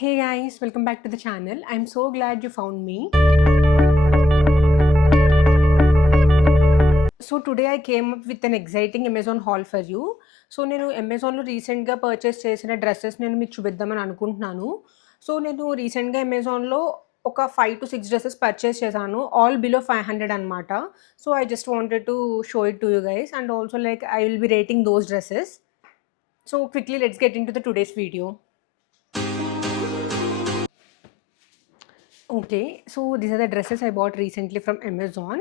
Hey guys, welcome back to the channel. I'm so glad you found me. So today I came up with an exciting Amazon haul for you. So నేను అమెజాన్‌లో రీసెంట్‌గా purchase చేసిన dresses నేను మీకు చూపిద్దామని అనుకుంటున్నాను. So నేను రీసెంట్‌గా అమెజాన్‌లో ఒక 5-6 డ్రెసెస్ పర్చేస్ చేశాను. ఆల్ బిలో 500 అనమాట. So I just wanted to show it to you guys and also like I will be rating those dresses. So quickly let's get into the today's video. Okay. So these are the dresses I bought recently from Amazon.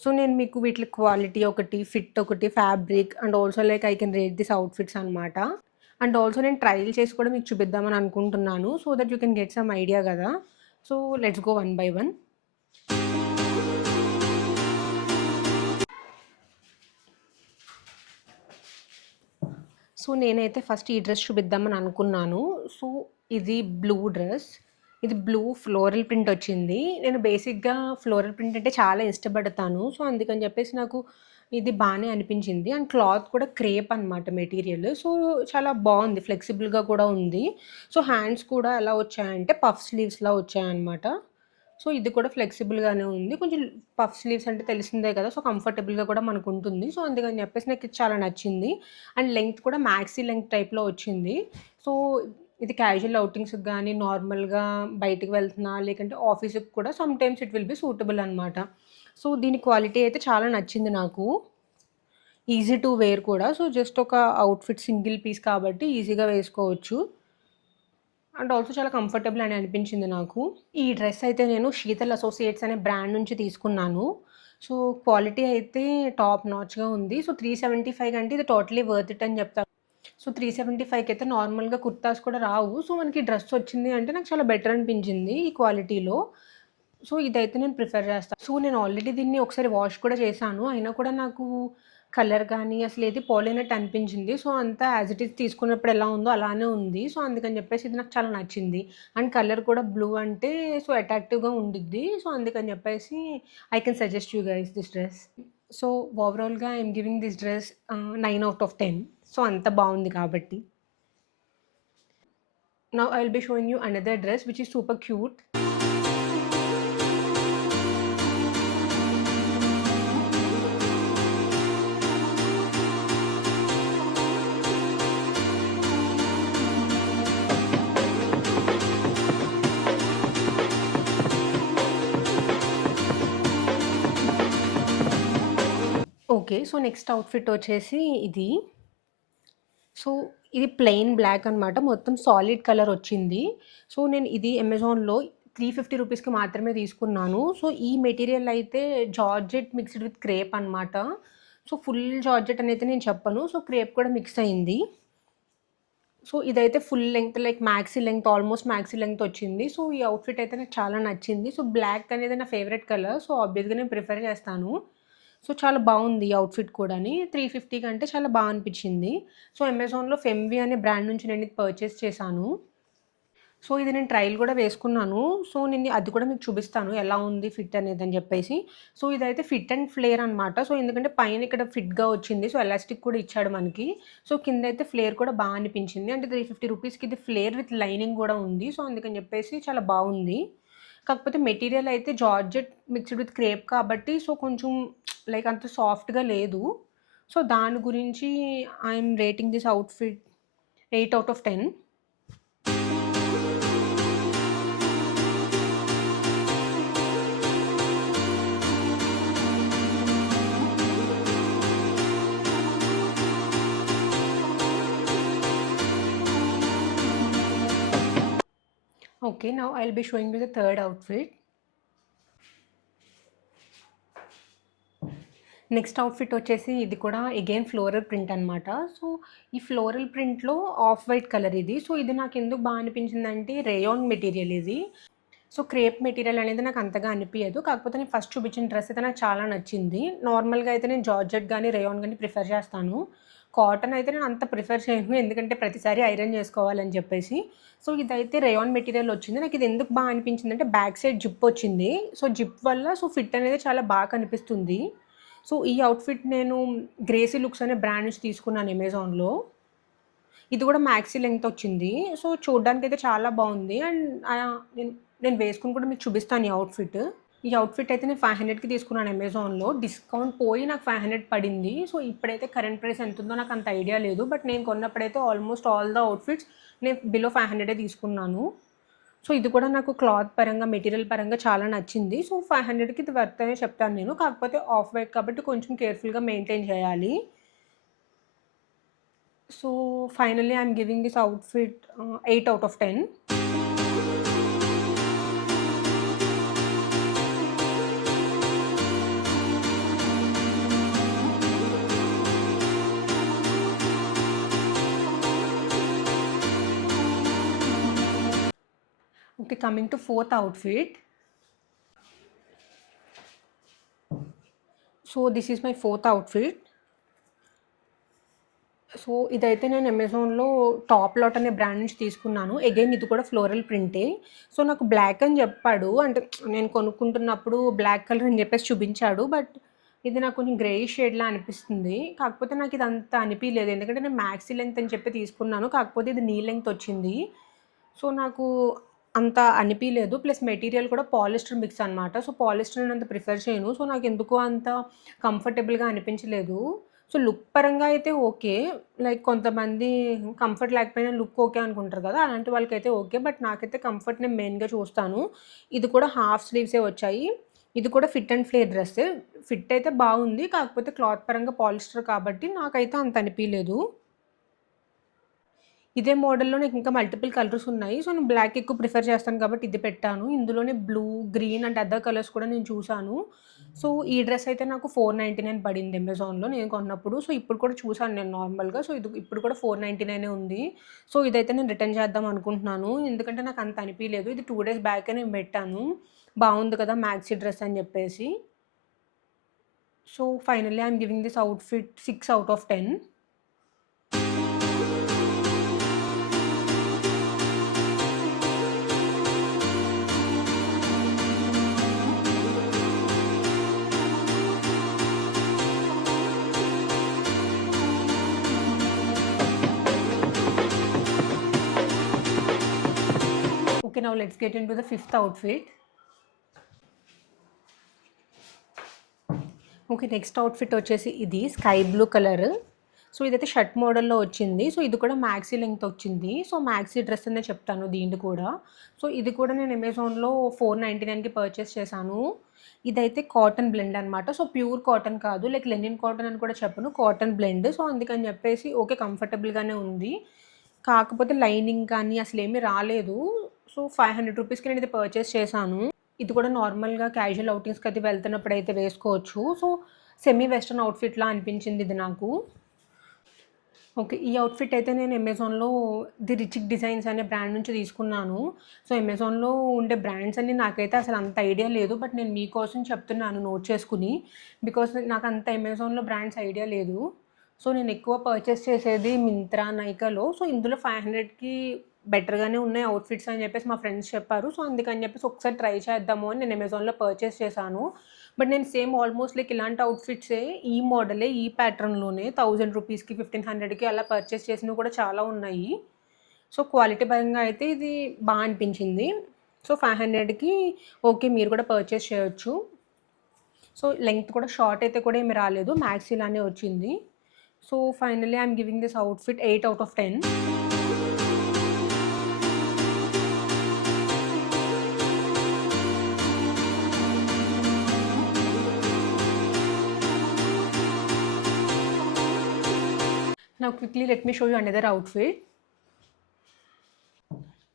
సో నేను మీకు వీటిలో quality ఒకటి, fit ఒకటి, fabric and also like I can rate this outfits అనమాట. And also నేను trial చేసి కూడా మీకు చూపిద్దామని అనుకుంటున్నాను. So that you can get some idea గదా! So let's go one by one. So నేనైతే ఫస్ట్ ఈ డ్రెస్ చూపిద్దామని అనుకున్నాను. సో ఇది బ్లూ డ్రెస్. ఇది బ్లూ ఫ్లోరల్ ప్రింట్ వచ్చింది. నేను బేసిక్‌గా ఫ్లోరల్ ప్రింట్ అంటే చాలా ఇష్టపడతాను. సో అందుకని చెప్పేసి నాకు ఇది బానే అనిపించింది. అండ్ క్లాత్ కూడా క్రేప్ అనమాట మెటీరియల్. సో చాలా బావుంది. ఫ్లెక్సిబుల్‌గా కూడా ఉంది. సో హ్యాండ్స్ కూడా ఎలా వచ్చాయంటే పఫ్ స్లీవ్స్‌లా వచ్చాయన్నమాట. సో ఇది కూడా ఫ్లెక్సిబుల్‌గానే ఉంది. కొంచెం పఫ్ స్లీవ్స్ అంటే తెలిసిందే కదా! సో కంఫర్టబుల్‌గా కూడా మనకుంటుంది. సో అందుకని చెప్పేసి నాకిది చాలా నచ్చింది. అండ్ లెంగ్త్ కూడా మ్యాక్సీ లెంగ్త్ టైప్‌లో వచ్చింది. సో ఇది క్యాజువల్ ఔటింగ్స్‌కి గానీ, నార్మల్‌గా బయటికి వెళ్తున్నా, లేకంటే ఆఫీస్‌కి కూడా sometimes it will be suitable అనమాట. సో దీని క్వాలిటీ అయితే చాలా నచ్చింది నాకు. ఈజీ టు వేర్ కూడా. సో జస్ట్ ఒక ఔట్‌ఫిట్ సింగిల్ పీస్ కాబట్టి ఈజీగా వేసుకోవచ్చు. అండ్ ఆల్సో చాలా కంఫర్టబుల్ అని అనిపించింది నాకు. ఈ డ్రెస్ అయితే నేను 'శీతల్ అసోసియేట్స్' అనే బ్రాండ్ నుంచి తీసుకున్నాను. సో క్వాలిటీ అయితే టాప్ నాచ్‌గా ఉంది. సో 375 కంటే ఇది టోటలీ వర్త్ ఇట్ అని చెప్తాను. సో 375కి అయితే నార్మల్‌గా కుర్తాస్ కూడా రావు. సో మనకి డ్రెస్ వచ్చింది అంటే నాకు చాలా బెటర్ అనిపించింది ఈ క్వాలిటీలో. సో ఇదైతే నేను ప్రిఫర్ చేస్తాను. సో నేను ఆల్రెడీ దీన్ని ఒకసారి వాష్ కూడా చేశాను. అయినా కూడా నాకు కలర్ గానీ అసలేది పోలేనట్టు అనిపించింది. సో అంతా యాజ్ ఇట్ ఈజ్ తీసుకున్నప్పుడు ఎలా ఉందో అలానే ఉంది. సో అందుకని చెప్పేసి ఇది నాకు చాలా నచ్చింది. అండ్ కలర్ కూడా బ్లూ అంటే సో అట్రాక్టివ్‌గా ఉండిద్ది. సో అందుకని చెప్పేసి I can suggest you guys this dress. So ఓవరాల్‌గా I am giving this dress 9/10. So అంత బావుంది కాబట్టి. Now I will be showing you another dress which is super cute. Okay. So next outfit వచ్చేసి ఇది. So ఇది plain black అనమాట. మొత్తం solid colour వచ్చింది. సో నేను ఇది అమెజాన్‌లో 350 రూపీస్‌కి మాత్రమే తీసుకున్నాను. సో ఈ మెటీరియల్ అయితే జార్జెట్ మిక్స్డ్ విత్ క్రేప్ అనమాట. సో ఫుల్ జార్జెట్ అనైతే నేను చెప్పను. సో క్రేప్ కూడా మిక్స్ అయింది. సో ఇదైతే full length like Maxi length almost Maxi length వచ్చింది. సో ఈ అవుట్‌ఫిట్ అయితే నాకు చాలా నచ్చింది. సో బ్లాక్ అనేది నా ఫేవరెట్ కలర్. సో ఆబ్వియస్‌గా నేను ప్రిఫర్ చేస్తాను. సో చాలా బావుంది ఈ అవుట్‌ఫిట్ కూడాని. 350 కంటే చాలా బా అనిపిచ్చింది. సో అమెజాన్‌లో ఫెమ్‌వి అనే బ్రాండ్ నుంచి నేను ఇది పర్చేస్ చేశాను. సో ఇది నేను ట్రయల్ గూడా వేసుకున్నాను. సో నేను అది కూడా మీకు చూపిస్తాను ఎలా ఉంది ఫిట్ అనేదని జెప్పేసి. సో ఇదైతే ఫిట్ అండ్ ఫ్లేర్ అనమాట. సో ఎందుకంటే పైన ఇక్కడ ఫిట్‌గా వచ్చింది. సో ఎలాస్టిక్ కూడా ఇచ్చాడు మనకి. సో కిందైతే ఫ్లేర్ కూడా బా అనిపించింది. అంటే 350 రూపీస్‌కి ఇది ఫ్లేర్ విత్ లైనింగ్ గూడా ఉంది. సో అందుకని జెప్పేసి చాలా బావుంది. కాకపోతే మెటీరియల్ అయితే జార్జెట్ మిక్స్డ్ విత్ క్రేప్ కాబట్టి సో కొంచెం లైక్ అంత సాఫ్ట్‌గా లేదు. సో దాని గురించి I am rating this outfit 8/10. Okay, now I'll be showing you the third outfit. Next outfit వచ్చేసి ఇది కూడా అగైన్ ఫ్లోరల్ ప్రింట్ అనమాట. సో ఈ ఫ్లోరల్ ప్రింట్‌లో ఆఫ్ వైట్ కలర్ ఇది. సో ఇది నాకెందుకు బా అనిపించిందంటే రేయాన్ మెటీరియల్ ఇది. సో క్రేప్ మెటీరియల్ అనేది నాకు అంతగా అనిపియదు. కాకపోతే నేను ఫస్ట్ చూపించిన డ్రెస్ అయితే నాకు చాలా నచ్చింది. నార్మల్‌గా అయితే నేను జార్జెట్ గానీ, రేయాన్ గానీ ప్రిఫర్ చేస్తాను. కాటన్ అయితే నేను అంత ప్రిఫర్ చేయను. ఎందుకంటే ప్రతిసారి ఐరన్ చేసుకోవాలని చెప్పేసి. సో ఇదైతే రేయాన్ మెటీరియల్ వచ్చింది. నాకు ఇది ఎందుకు బా అనిపించిందంటే బ్యాక్ సైడ్ జిప్ వచ్చింది. సో జిప్ వల్ల సో ఫిట్ అనేది చాలా బాగా కనిపిస్తుంది. సో ఈ అవుట్‌ఫిట్ నేను 'గ్రేసీ లుక్స్' అనే బ్రాండ్ నుంచి తీసుకున్నాను అమెజాన్‌లో. ఇది కూడా మ్యాక్సీ లెంగ్త్ వచ్చింది. సో, చూడ్డానికైతే చాలా బావుంది. అండ్ నేను నేను వేసుకొని కూడా మీకు చూపిస్తాను ఈ అవుట్‌ఫిట్. ఈ అవుట్‌ఫిట్ అయితే నేను 500కి తీసుకున్నాను అమెజాన్‌లో. డిస్కౌంట్ పోయి నాకు 500 పడింది. సో, ఇప్పుడైతే కరెంట్ ప్రైస్ ఎంతుందో నాకంత ఐడియా లేదు. బట్ నేను కొన్నప్పుడైతే ఆల్మోస్ట్ ఆల్ ద అవుట్‌ఫిట్స్ నేను బిలో 500 తీసుకున్నాను. సో, ఇది కూడా నాకు క్లాత్ పరంగా, మెటీరియల్ పరంగా చాలా నచ్చింది. సో, 500కి ఇది వర్త్ అనే చెప్తాను నేను. కాకపోతే ఆఫ్ వైట్ కాబట్టి కొంచెం కేర్‌ఫుల్‌గా మెయింటైన్ చేయాలి. So, finally I am giving this outfit 8 out of 10. Okay, coming to fourth outfit. So, this is my fourth outfit. So, ఇదైతే నేను అమెజాన్‌లో టాప్ లాట్ అనే బ్రాండ్ నుంచి తీసుకున్నాను. అగైన్ ఇది కూడా ఫ్లోరల్ ప్రింటే. సో, నాకు బ్లాక్ అని చెప్పాడు. అంటే నేను కొనుక్కుంటున్నప్పుడు బ్లాక్ కలర్ అని చెప్పేసి చూపించాడు. బట్ ఇది నాకు కొంచెం గ్రేయిష్ షేడ్‌లా అనిపిస్తుంది. కాకపోతే నాకు ఇది అంత అనిపియలేదు. ఎందుకంటే నేను మాక్సీ లెంగ్త్ అని చెప్పి తీసుకున్నాను. కాకపోతే ఇది నీ లెంగ్త్ వచ్చింది. సో, నాకు అంత అనిపియలేదు. ప్లస్ మెటీరియల్ కూడా పాలిస్టర్ మిక్స్ అనమాట. సో, పాలిస్టర్ నేను అంత ప్రిఫర్ చేయను. సో, నాకెందుకో అంత కంఫర్టబుల్‌గా అనిపించలేదు. సో, లుక్ పరంగా అయితే ఓకే. లైక్ కొంతమంది కంఫర్ట్ లేకపోయినా లుక్ ఓకే అనుకుంటారు కదా! అలాంటి వాళ్ళకైతే ఓకే. బట్ నాకైతే కంఫర్ట్ నేను మెయిన్‌గా చూస్తాను. ఇది కూడా హాఫ్ స్లీవ్సే వచ్చాయి. ఇది కూడా ఫిట్ అండ్ ఫ్లేర్ డ్రెస్సే. ఫిట్ అయితే బావుంది. కాకపోతే క్లాత్ పరంగా పాలిస్టర్ కాబట్టి నాకైతే అంత అనిపియలేదు. ఇదే మోడల్‌లో నాకింకా మల్టిపుల్ కలర్స్ ఉన్నాయి. సో, నేను బ్లాక్ ఎక్కువ ప్రిఫర్ చేస్తాను కాబట్టి ఇది పెట్టాను. ఇందులోనే blue, green and other colours కూడా నేను చూసాను. సో, ఈ డ్రెస్ అయితే నాకు 499 పడింది అమెజాన్‌లో నేను కొన్నప్పుడు. సో, ఇప్పుడు కూడా చూసాను నేను నార్మల్‌గా. సో, ఇది ఇప్పుడు కూడా 499 ఉంది. సో, ఇదైతే నేను రిటర్న్ చేద్దాం అనుకుంటున్నాను. ఎందుకంటే నాకు అంత అనిపియలేదు. ఇది 2 డేస్ బ్యాకే నేను పెట్టాను. బావుంది కదా! మ్యాక్సీ డ్రెస్ అని చెప్పేసి. So, finally I am giving this outfit 6 out of 10. Okay, now let's get into the fifth outfit. Okay. Next outfit వచ్చేసి ఇది స్కై బ్లూ కలర్. సో, ఇదైతే షర్ట్ మోడల్‌లో వచ్చింది. సో, ఇది కూడా మాక్సీ లెంగ్త్ వచ్చింది. సో, మాక్సీ డ్రెస్ అనే చెప్తాను దీన్ని కూడా. సో, ఇది కూడా నేను అమెజాన్‌లో 499కి పర్చేస్ చేశాను. ఇదైతే కాటన్ బ్లెండ్ అనమాట. సో, ప్యూర్ కాటన్ కాదు. లైక్ లెనిన్ కాటన్ అని కూడా చెప్పను. Cotton blend. సో, అందుకని చెప్పేసి ఓకే. కంఫర్టబుల్‌గానే ఉంది. కాకపోతే లైనింగ్ కానీ అసలేమీ రాలేదు. సో, 500 రూపీస్‌కి నేనిది పర్చేస్ చేశాను. ఇది కూడా నార్మల్‌గా క్యాజువల్ ఔటింగ్స్‌కది వెళ్తున్నప్పుడైతే వేసుకోవచ్చు. సో, సెమీ వెస్టర్న్ ఔట్‌ఫిట్‌లా అనిపించింది ఇది నాకు. ఓకే. ఈ ఔట్‌ఫిట్ అయితే నేను అమెజాన్‌లో ది రిచిక్ డిజైన్స్ అనే బ్రాండ్ నుంచి తీసుకున్నాను. సో, అమెజాన్‌లో ఉండే బ్రాండ్స్ అన్నీ నాకైతే అసలు అంత ఐడియా లేదు. బట్ నేను మీకోసం చెప్తున్నాను నోట్ చేసుకొని. బికాజ్ నాకంత అమెజాన్‌లో బ్రాండ్స్ ఐడియా లేదు. సో, నేను ఎక్కువ పర్చేస్ చేసేది మింత్రా, నైకాలో. సో, ఇందులో 500కి బెటర్‌గానే ఉన్నాయి ఔట్‌ఫిట్స్ అని చెప్పేసి మా ఫ్రెండ్స్ చెప్పారు. సో, అందుకని చెప్పేసి ఒకసారి ట్రై చేద్దాము అని నేను అమెజాన్‌లో పర్చేస్ చేశాను. బట్ నేను సేమ్ ఆల్మోస్ట్ లైక్ ఇలాంటి ఔట్‌ఫిట్సే ఈ మోడలే, ఈ ప్యాటర్న్‌లోనే 1000 రూపీస్‌కి, 1500కి అలా పర్చేస్ చేసినవి కూడా చాలా ఉన్నాయి. సో, క్వాలిటీ పరంగా అయితే ఇది అనిపించింది. సో, 500కి ఓకే. మీరు కూడా పర్చేస్ చేయొచ్చు. సో, లెంగ్త్ కూడా షార్ట్ అయితే కూడా ఏమి రాలేదు. మ్యాక్సీ లానే వచ్చింది. So, finally I am giving this outfit 8 out of 10. Now quickly let me show you another outfit.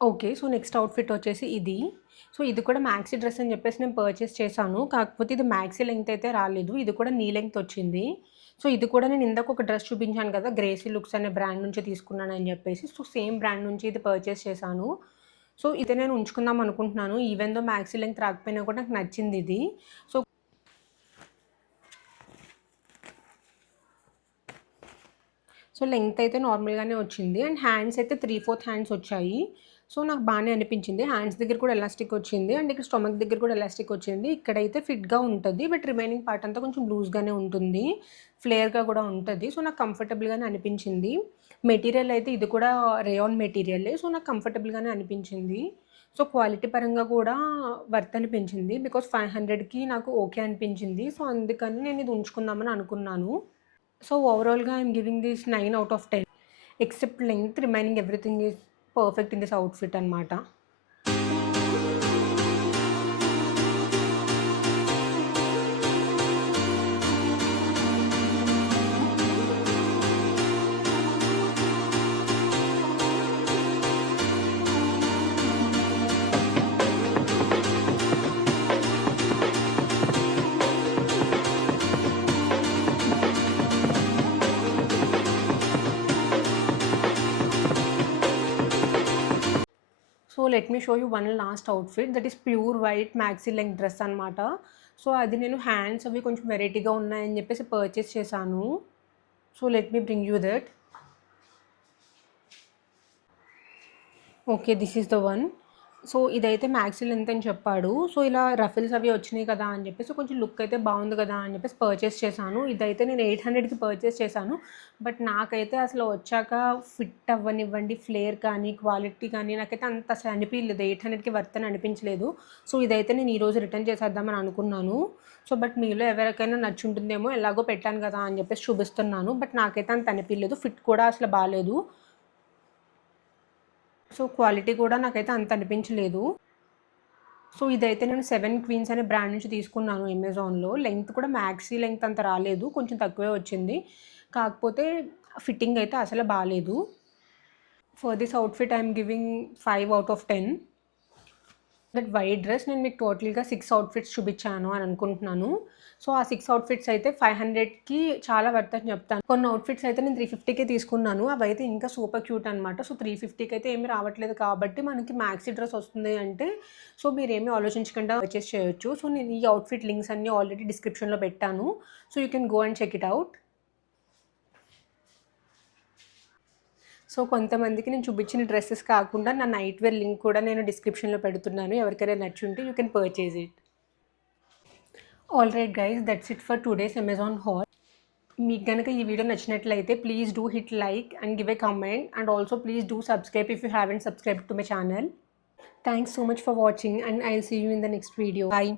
Okay. So, next outfit వచ్చేసి ఇది. సో, ఇది కూడా మాక్సీ డ్రెస్ అని చెప్పేసి నేను పర్చేస్ చేశాను. కాకపోతే ఇది మాక్సీ లెంగ్త్ అయితే రాలేదు. ఇది కూడా నీ లెంగ్త్ వచ్చింది. సో, ఇది కూడా నేను ఇందాక ఒక డ్రెస్ చూపించాను కదా! గ్రేసీ లుక్స్ అనే బ్రాండ్ నుంచి తీసుకున్నానని చెప్పేసి. సో, సేమ్ బ్రాండ్ నుంచి ఇది పర్చేస్ చేశాను. సో, ఇది నేను ఉంచుకుందాం అనుకుంటున్నాను. ఈవెన్ దో మాక్సీ లెంగ్త్ రాకపోయినా కూడా నాకు నచ్చిందిది. సో, లెంగ్త్ అయితే నార్మల్‌గానే వచ్చింది. అండ్ హ్యాండ్స్ అయితే 3/4 హ్యాండ్స్ వచ్చాయి. సో, నాకు బానే అనిపించింది. హ్యాండ్స్ దగ్గర కూడా ఎలాస్టిక్ వచ్చింది. అండ్ ఇక్కడ స్టొమక్ దగ్గర కూడా ఎలాస్టిక్ వచ్చింది. ఇక్కడైతే ఫిట్‌గా ఉంటది. బట్ రిమైనింగ్ పార్ట్ అంతా కొంచెం లూజ్‌గానే ఉంటుంది. ఫ్లేర్‌గా కూడా ఉంటది. సో, నాకు కంఫర్టబుల్‌గానే అనిపించింది. మెటీరియల్ అయితే ఇది కూడా రేయాన్ మెటీరియలే. సో, నాకు కంఫర్టబుల్‌గానే అనిపించింది. సో, క్వాలిటీ పరంగా కూడా వర్త్ అనిపించింది. బికాజ్ 500కి నాకు ఓకే అనిపించింది. సో, అందుకని నేను ఇది ఉంచుకుందామని అనుకున్నాను. సో, ఓవరాల్‌గా I'm giving this 9 out of 10 except length remaining everything is perfect in this outfit అనమాట. So, let me show you one last outfit that is pure white maxi length dress అనమాట. So, అది నేను hands అవి కొంచెం వెరైటీగా ఉన్నాయని చెప్పేసి purchase చేశాను. So, let me bring you that. Okay. This is the one. So, ఇదైతే మ్యాక్సీ లెంత్ అని చెప్పాడు. సో, ఇలా రఫిల్స్ అవి వచ్చినాయి కదా అని చెప్పేసి కొంచెం లుక్ అయితే బాగుంది కదా అని చెప్పేసి పర్చేస్ చేశాను. ఇదైతే నేను 800కి పర్చేస్ చేశాను. బట్ నాకైతే అసలు వచ్చాక ఫిట్ అవ్వనివ్వండి, ఫ్లేర్ కానీ, క్వాలిటీ కానీ నాకైతే అంత అసలు అనిపియలేదు. 800కి వర్త్ అని అనిపించలేదు. సో, ఇదైతే నేను ఈరోజు రిటర్న్ చేసేద్దామని అనుకున్నాను. సో, బట్ మీలో ఎవరికైనా నచ్చుంటుందేమో ఎలాగో పెట్టాను కదా అని చెప్పేసి చూపిస్తున్నాను. బట్ నాకైతే అంత అనిపియలేదు. ఫిట్ కూడా అసలు బాలేదు. సో, క్వాలిటీ కూడా నాకైతే అంత అనిపించలేదు. సో, ఇదైతే నేను 7 క్వీన్స్ అనే బ్రాండ్ నుంచి తీసుకున్నాను అమెజాన్‌లో. లెంగ్త్ కూడా మ్యాక్సీ లెంగ్త్ అంత రాలేదు. కొంచెం తక్కువే వచ్చింది. కాకపోతే ఫిట్టింగ్ అయితే అసలు బాలేదు. For this outfit I'm giving 5 out of 10. That white dress నేను మీకు టోటల్‌గా 6 అవుట్‌ఫిట్స్ చూపిచ్చాను అని అనుకుంటున్నాను. సో, ఆ 6 అవుట్‌ఫిట్స్ అయితే 500కి చాలా వర్త్ అని చెప్తాను. కొన్ని అవుట్‌ఫిట్స్ అయితే నేను 350కే తీసుకున్నాను. అవైతే ఇంకా సూపర్ క్యూట్ అనమాట. సో, 350కి అయితే ఏమి రావట్లేదు కాబట్టి మనకి మ్యాక్సీ డ్రెస్ వస్తుంది అంటే, సో, మీరేమీ ఆలోచించకుండా పర్చేస్ చేయొచ్చు. సో, నేను ఈ అవుట్‌ఫిట్ లింక్స్ అన్నీ ఆల్రెడీ డిస్క్రిప్షన్‌లో పెట్టాను. So, you can go and check it out. So, కొంతమందికి నేను చూపించిన డ్రెసెస్ కాకుండా నా నైట్ వేర్ లింక్ కూడా నేను డిస్క్రిప్షన్‌లో పెడుతున్నాను. ఎవరికైనా నచ్చుంటే you can purchase it. Alright guys, that's it for today's Amazon haul. మీకు గనక ఈ వీడియో నచ్చినట్లయితే please do hit like and give a comment and also please do subscribe if you haven't subscribed to my channel. Thanks so much for watching and I'll see you in the next video. Bye.